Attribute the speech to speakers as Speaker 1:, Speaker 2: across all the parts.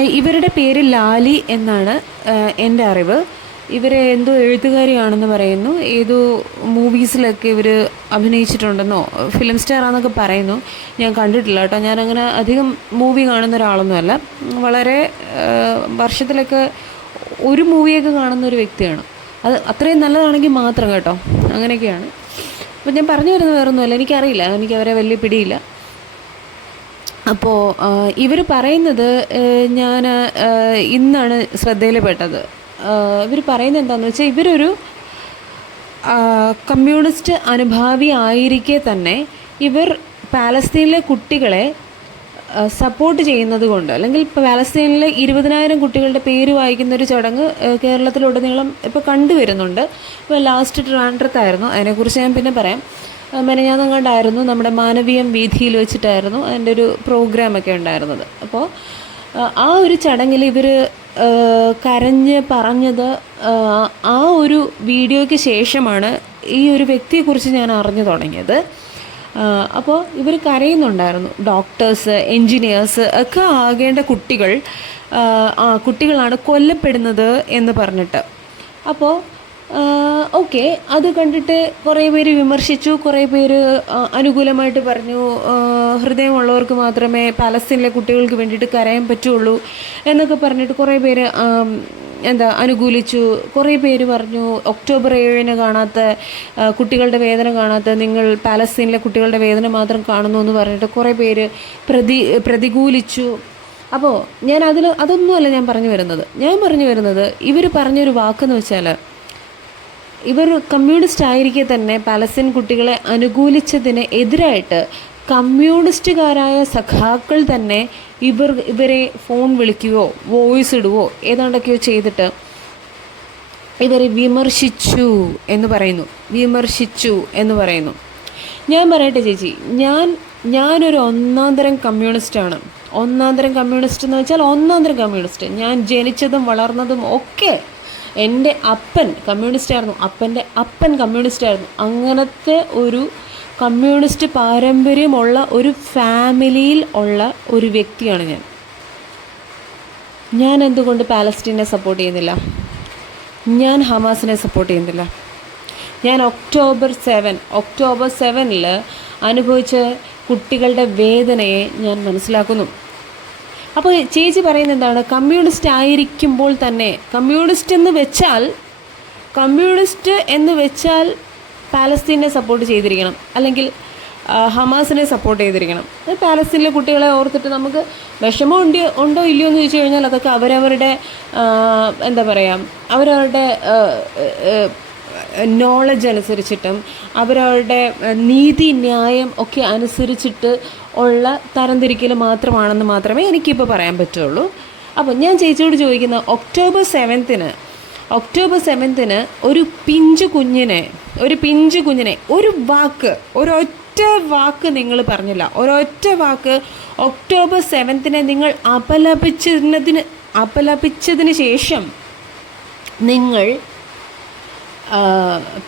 Speaker 1: ഇവരുടെ പേര് ലാലി എന്നാണ് എന്റെ അറിവ്. ഇവരെ എന്തോ എഴുത്തുകാരിയാണെന്ന് പറയുന്നു. ഏതോ മൂവീസിലൊക്കെ ഇവർ അഭിനയിച്ചിട്ടുണ്ടെന്നോ ഫിലിം സ്റ്റാർ ആണെന്നൊക്കെ പറയുന്നു. ഞാൻ കണ്ടിട്ടില്ല കേട്ടോ. ഞാനങ്ങനെ അധികം മൂവി കാണുന്ന ഒരാളൊന്നുമല്ല. വളരെ വർഷത്തിലൊക്കെ ഒരു മൂവിയൊക്കെ കാണുന്ന ഒരു വ്യക്തിയാണ്. അത് അത്രയും നല്ലതാണെങ്കിൽ മാത്രം കേട്ടോ. അങ്ങനെയൊക്കെയാണ്. അപ്പോൾ ഞാൻ പറഞ്ഞു വരുന്നത് വേറൊന്നുമല്ല. എനിക്കറിയില്ല. എനിക്ക് അവരെ വലിയ പിടിയില്ല. അപ്പോൾ ഇവർ പറയുന്നത് ഞാൻ ഇന്നാണ് ശ്രദ്ധയിൽപ്പെട്ടത്. ഇവർ പറയുന്നത് എന്താണെന്ന് വെച്ചാൽ ഇവരൊരു കമ്മ്യൂണിസ്റ്റ് അനുഭാവി ആയിരിക്കെ തന്നെ ഇവർ പാലസ്തീനിലെ കുട്ടികളെ സപ്പോർട്ട് ചെയ്യുന്നത് കൊണ്ട് അല്ലെങ്കിൽ പാലസ്തീനിലെ ഇരുപതിനായിരം കുട്ടികളുടെ പേര് വായിക്കുന്ന ഒരു ചടങ്ങ് കേരളത്തിലുടനീളം ഇപ്പോൾ കണ്ടുവരുന്നുണ്ട്. ഇപ്പോൾ ലാസ്റ്റ് ട്രാൻഡ്രത്തായിരുന്നു. അതിനെക്കുറിച്ച് ഞാൻ പിന്നെ പറയാം. ആ, മെനഞ്ഞാന്നങ്ങാണ്ടായിരുന്നു നമ്മുടെ മാനവീയം വീഥിയിൽ വെച്ചിട്ടായിരുന്നു അതിന്റെ ഒരു പ്രോഗ്രാമൊക്കെ ഉണ്ടായിരുന്നത്. അപ്പോൾ ആ, ഒരു ചടങ്ങിൽ ഇവർ കരഞ്ഞ് പറഞ്ഞത് ആ, ഒരു വീഡിയോയ്ക്ക് ശേഷമാണ് ഈ ഒരു വ്യക്തിയെക്കുറിച്ച് ഞാൻ അറിഞ്ഞു തുടങ്ങിയത്. അപ്പോൾ ഇവർ കരയുന്നുണ്ടായിരുന്നു. ഡോക്ടേഴ്സ് എൻജിനീയേഴ്സ് ഒക്കെ ആകേണ്ട കുട്ടികൾ ആ കുട്ടികളാണ് കൊല്ലപ്പെടുന്നത് എന്ന് പറഞ്ഞിട്ട്. അപ്പോൾ ഓക്കെ. അത് കണ്ടിട്ട് കുറേ പേര് വിമർശിച്ചു കുറേ പേര് അനുകൂലമായിട്ട് പറഞ്ഞു. ഹൃദയമുള്ളവർക്ക് മാത്രമേ പാലസ്തീനിലെ കുട്ടികൾക്ക് വേണ്ടിയിട്ട് കരയാൻ പറ്റുള്ളൂ എന്നൊക്കെ പറഞ്ഞിട്ട് കുറേ പേര് എന്താ അനുകൂലിച്ചു. കുറേ പേര് പറഞ്ഞു ഒക്ടോബർ ഏഴിന് കാണാത്ത കുട്ടികളുടെ വേദന കാണാത്ത നിങ്ങൾ പാലസ്തീനിലെ കുട്ടികളുടെ വേദന മാത്രം കാണുന്നു എന്ന് പറഞ്ഞിട്ട് കുറേ പേര് പ്രതി പ്രതികൂലിച്ചു. അപ്പോൾ ഞാൻ അതിൽ അതൊന്നുമല്ല ഞാൻ പറഞ്ഞു വരുന്നത്. ഞാൻ പറഞ്ഞു വരുന്നത് ഇവർ പറഞ്ഞൊരു വാക്കെന്ന് വെച്ചാൽ ഇവർ കമ്മ്യൂണിസ്റ്റ് ആയിരിക്കെ തന്നെ പാലസ്തീൻ കുട്ടികളെ അനുകൂലിച്ചതിന് എതിരായിട്ട് കമ്മ്യൂണിസ്റ്റുകാരായ സഖാക്കൾ തന്നെ ഇവർ ഇവരെ ഫോൺ വിളിക്കുകയോ വോയിസ് ഇടുകയോ ഏതാണ്ടൊക്കെയോ ചെയ്തിട്ട് ഇവരെ വിമർശിച്ചു എന്ന് പറയുന്നു. വിമർശിച്ചു എന്ന് പറയുന്നു. ഞാൻ പറയട്ടെ ചേച്ചി ഞാൻ ഞാനൊരു ഒന്നാം തരം കമ്മ്യൂണിസ്റ്റാണ് ഒന്നാം തരം കമ്മ്യൂണിസ്റ്റ് എന്ന് വെച്ചാൽ ഒന്നാം തരം കമ്മ്യൂണിസ്റ്റ് ഞാൻ ജനിച്ചതും വളർന്നതും ഒക്കെ എന്റെ അപ്പൻ കമ്മ്യൂണിസ്റ്റ് ആയിരുന്നു. അപ്പന്റെ അപ്പൻ കമ്മ്യൂണിസ്റ്റ് ആയിരുന്നു. അങ്ങനത്തെ ഒരു കമ്മ്യൂണിസ്റ്റ് പാരമ്പര്യമുള്ള ഒരു ഫാമിലിയിൽ ഉള്ള ഒരു വ്യക്തിയാണ് ഞാൻ. ഞാൻ എന്തുകൊണ്ട് പാലസ്റ്റീനെ സപ്പോർട്ട് ചെയ്യുന്നില്ല? ഞാൻ ഹമാസിനെ സപ്പോർട്ട് ചെയ്യുന്നില്ല. ഞാൻ ഒക്ടോബർ സെവൻ ഒക്ടോബർ സെവനിൽ അനുഭവിച്ച കുട്ടികളുടെ വേദനയെ ഞാൻ മനസ്സിലാക്കുന്നു. അപ്പോൾ ചേച്ചി പറയുന്നത് എന്താണ്? കമ്മ്യൂണിസ്റ്റ് ആയിരിക്കുമ്പോൾ തന്നെ കമ്മ്യൂണിസ്റ്റ് എന്ന് വെച്ചാൽ കമ്മ്യൂണിസ്റ്റ് എന്ന് വെച്ചാൽ പാലസ്തീനെ സപ്പോർട്ട് ചെയ്തിരിക്കണം. അല്ലെങ്കിൽ ഹമാസിനെ സപ്പോർട്ട് ചെയ്തിരിക്കണം. പാലസ്തീനിലെ കുട്ടികളെ ഓർത്തിട്ട് നമുക്ക് വിഷമം ഉണ്ട് ഉണ്ടോ ഇല്ലയോ എന്ന് ചോദിച്ചു കഴിഞ്ഞാൽ അതൊക്കെ അവരവരുടെ എന്താ പറയുക അവരവരുടെ നോളജ് അനുസരിച്ചിട്ടും അവരവരുടെ നീതി ന്യായം ഒക്കെ അനുസരിച്ചിട്ട് ഉള്ള തരംതിരിക്കൽ മാത്രമാണെന്ന് മാത്രമേ എനിക്കിപ്പോൾ പറയാൻ പറ്റുള്ളൂ. അപ്പോൾ ഞാൻ ചേച്ചിയോട് ചോദിക്കുന്ന ഒക്ടോബർ സെവൻത്തിന് ഒക്ടോബർ സെവൻത്തിന് ഒരു പിഞ്ചു കുഞ്ഞിനെ ഒരു പിഞ്ചു കുഞ്ഞിനെ ഒരു വാക്ക് ഒരൊറ്റ വാക്ക് നിങ്ങൾ പറഞ്ഞില്ല. ഒരൊറ്റ വാക്ക് ഒക്ടോബർ സെവൻത്തിനെ നിങ്ങൾ അപലപിച്ചതിന് അപലപിച്ചതിന് ശേഷം നിങ്ങൾ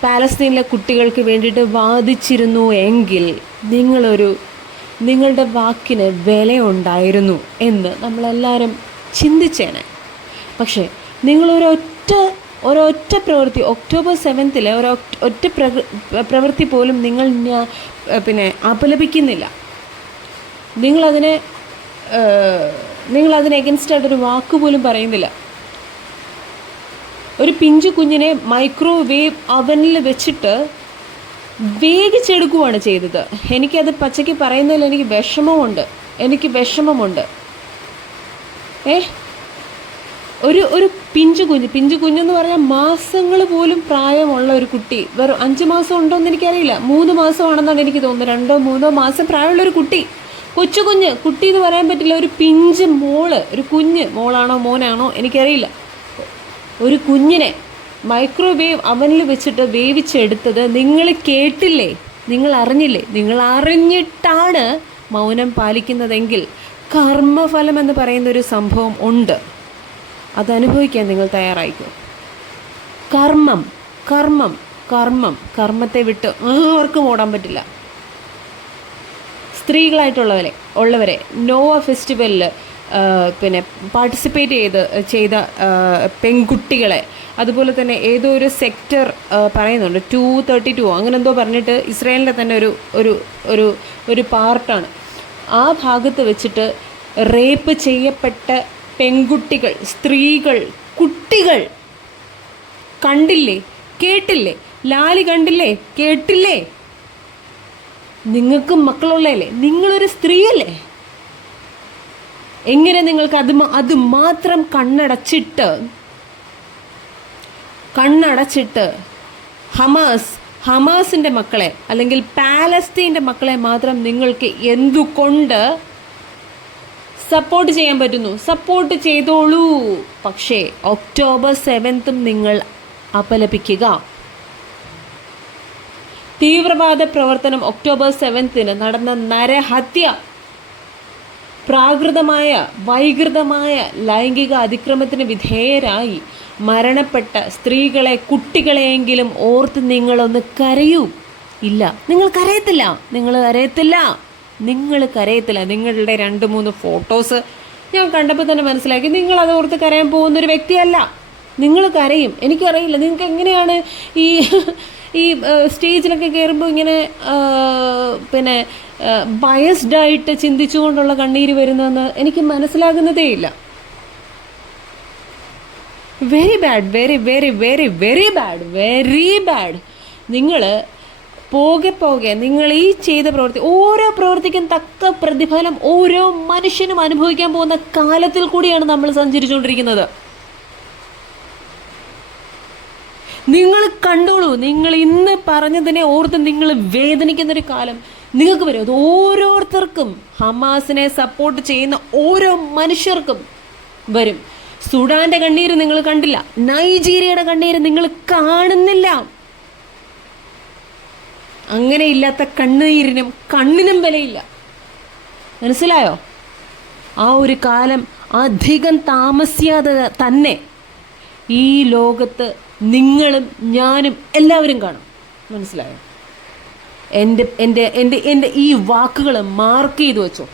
Speaker 1: പാലസ്തീനിലെ കുട്ടികൾക്ക് വേണ്ടിയിട്ട് വാദിച്ചിരുന്നു എങ്കിൽ നിങ്ങളൊരു നിങ്ങളുടെ വാക്കിന് വിലയുണ്ടായിരുന്നു എന്ന് നമ്മളെല്ലാവരും ചിന്തിച്ചേനെ. പക്ഷേ നിങ്ങളൊരൊറ്റ ഒരൊറ്റ പ്രവൃത്തി ഒക്ടോബർ സെവൻത്തിലെ ഒരു ഒറ്റ പ്രവൃത്തി പോലും നിങ്ങൾ പിന്നെ അപലപിക്കുന്നില്ല. നിങ്ങളതിനെ നിങ്ങളതിന് എഗൻസ്റ്റ് ആയിട്ടൊരു വാക്ക് പോലും പറയുന്നില്ല. ഒരു പിഞ്ചു കുഞ്ഞിനെ മൈക്രോവേവ് അവനിൽ വെച്ചിട്ട് വേവിച്ചെടുക്കുകയാണ് ചെയ്തത്. എനിക്കത് പച്ചയ്ക്ക് പറയുന്നതിൽ എനിക്ക് വിഷമമുണ്ട്. എനിക്ക് വിഷമമുണ്ട്. ഏ? ഒരു ഒരു പിഞ്ചു കുഞ്ഞ് പിഞ്ചു കുഞ്ഞെന്ന് പറഞ്ഞാൽ മാസങ്ങൾ പോലും പ്രായമുള്ള ഒരു കുട്ടി. വെറും അഞ്ച് മാസം ഉണ്ടോ എന്ന് എനിക്കറിയില്ല. മൂന്ന് മാസമാണെന്നാണ് എനിക്ക് തോന്നുന്നത്. രണ്ടോ മൂന്നോ മാസം പ്രായമുള്ള ഒരു കുട്ടി. കൊച്ചു കുഞ്ഞ് കുട്ടി എന്ന് പറയാൻ പറ്റില്ല. ഒരു പിഞ്ച് മോൾ ഒരു കുഞ്ഞ് മോളാണോ മോനാണോ എനിക്കറിയില്ല. ഒരു കുഞ്ഞിനെ മൈക്രോവേവ് അവനിൽ വെച്ചിട്ട് വേവിച്ചെടുത്തത് നിങ്ങൾ കേട്ടില്ലേ? നിങ്ങൾ അറിഞ്ഞില്ലേ? നിങ്ങൾ അറിഞ്ഞിട്ടാണ് മൗനം പാലിക്കുന്നതെങ്കിൽ കർമ്മഫലം എന്ന് പറയുന്ന ഒരു സംഭവം ഉണ്ട്. അത് അനുഭവിക്കാൻ നിങ്ങൾ തയ്യാറായിക്കോ? കർമ്മം കർമ്മം കർമ്മം. കർമ്മത്തെ വിട്ട് ആർക്കും ഓടാൻ പറ്റില്ല. സ്ത്രീകളായിട്ടുള്ളവരെ ഉള്ളവരെ നോവ ഫെസ്റ്റിവലിൽ പിന്നെ പാർട്ടിസിപ്പേറ്റ് ചെയ്ത് ചെയ്ത പെൺകുട്ടികളെ. അതുപോലെ തന്നെ ഏതോ ഒരു സെക്ടർ പറയുന്നുണ്ട്. ടു തേർട്ടി ടു അങ്ങനെ എന്തോ പറഞ്ഞിട്ട് ഇസ്രായേലിന്റെ തന്നെ ഒരു ഒരു ഒരു ഒരു പാർട്ടാണ്. ആ ഭാഗത്ത് വെച്ചിട്ട് റേപ്പ് ചെയ്യപ്പെട്ട പെൺകുട്ടികൾ സ്ത്രീകൾ കുട്ടികൾ കണ്ടില്ലേ? കേട്ടില്ലേ? ലാലി കണ്ടില്ലേ? കേട്ടില്ലേ? നിങ്ങൾക്ക് മക്കളുള്ളതല്ലേ? നിങ്ങളൊരു സ്ത്രീയല്ലേ? എങ്ങനെ നിങ്ങൾക്ക് അത് അത് മാത്രം കണ്ണടച്ചിട്ട് കണ്ണടച്ചിട്ട് ഹമാസ് ഹമാസിന്റെ മക്കളെ അല്ലെങ്കിൽ പാലസ്തീന്റെ മക്കളെ മാത്രം നിങ്ങൾക്ക് എന്തുകൊണ്ട് സപ്പോർട്ട് ചെയ്യാൻ പറ്റുന്നു? സപ്പോർട്ട് ചെയ്തോളൂ. പക്ഷേ ഒക്ടോബർ സെവൻത്തും നിങ്ങൾ അപലപിക്കുക. തീവ്രവാദ പ്രവർത്തനം ഒക്ടോബർ സെവൻത്തിന് നടന്ന നരഹത്യ പ്രാകൃതമായ വൈകൃതമായ ലൈംഗിക അതിക്രമത്തിന് വിധേയരായി മരണപ്പെട്ട സ്ത്രീകളെ കുട്ടികളെയെങ്കിലും ഓർത്ത് നിങ്ങളൊന്ന് കരയൂ. ഇല്ല. നിങ്ങൾ കരയത്തില്ല. നിങ്ങൾ കരയത്തില്ല. നിങ്ങൾ കരയത്തില്ല. നിങ്ങളുടെ രണ്ട് മൂന്ന് ഫോട്ടോസ് ഞാൻ കണ്ടപ്പോൾ തന്നെ മനസ്സിലാക്കി നിങ്ങൾ അത് ഓർത്ത് കരയാൻ പോകുന്നൊരു വ്യക്തിയല്ല. നിങ്ങൾ കരയും. എനിക്കറിയില്ല. നിങ്ങൾക്ക് എങ്ങനെയാണ് ഈ ഈ സ്റ്റേജിലൊക്കെ കയറുമ്പോൾ ഇങ്ങനെ പിന്നെ ബയസ്ഡ് ആയിട്ട് ചിന്തിച്ചുകൊണ്ടുള്ള കണ്ണീര് വരുന്നതെന്ന് എനിക്ക് മനസ്സിലാകുന്നതേ ഇല്ല. Very bad very very very very bad very bad നിങ്ങൾ പോകെ പോകെ നിങ്ങൾ ഈ ചെയ്ത പ്രവൃത്തി ഓരോ പ്രവൃത്തിക്കും തക്ക പ്രതിഫലം ഓരോ മനുഷ്യനും അനുഭവിക്കാൻ പോകുന്ന കാലത്തിൽ കൂടിയാണ് നമ്മൾ സഞ്ചരിച്ചുകൊണ്ടിരിക്കുന്നത്. നിങ്ങൾ കണ്ടോളൂ നിങ്ങൾ ഇന്ന് പറഞ്ഞതിനെ ഓർത്ത് നിങ്ങൾ വേദനിക്കുന്നൊരു കാലം. നിങ്ങൾക്ക് വരും. അത് ഓരോരുത്തർക്കും ഹമാസിനെ സപ്പോർട്ട് ചെയ്യുന്ന ഓരോ മനുഷ്യർക്കും വരും. സുഡാന്റെ കണ്ണീര് നിങ്ങൾ കണ്ടില്ല. നൈജീരിയയുടെ കണ്ണീര് നിങ്ങൾ കാണുന്നില്ല. അങ്ങനെ ഇല്ലാത്ത കണ്ണീരിനും കണ്ണിനും വിലയില്ല. മനസ്സിലായോ? ആ ഒരു കാലം അധികം താമസിയാതെ തന്നെ ഈ ലോകത്ത് നിങ്ങളും ഞാനും എല്ലാവരും കാണും. മനസ്സിലായോ? എന്റെ എന്റെ എന്റെ എന്റെ ഈ വാക്കുകൾ മാർക്ക് ചെയ്ത് വെച്ചോ.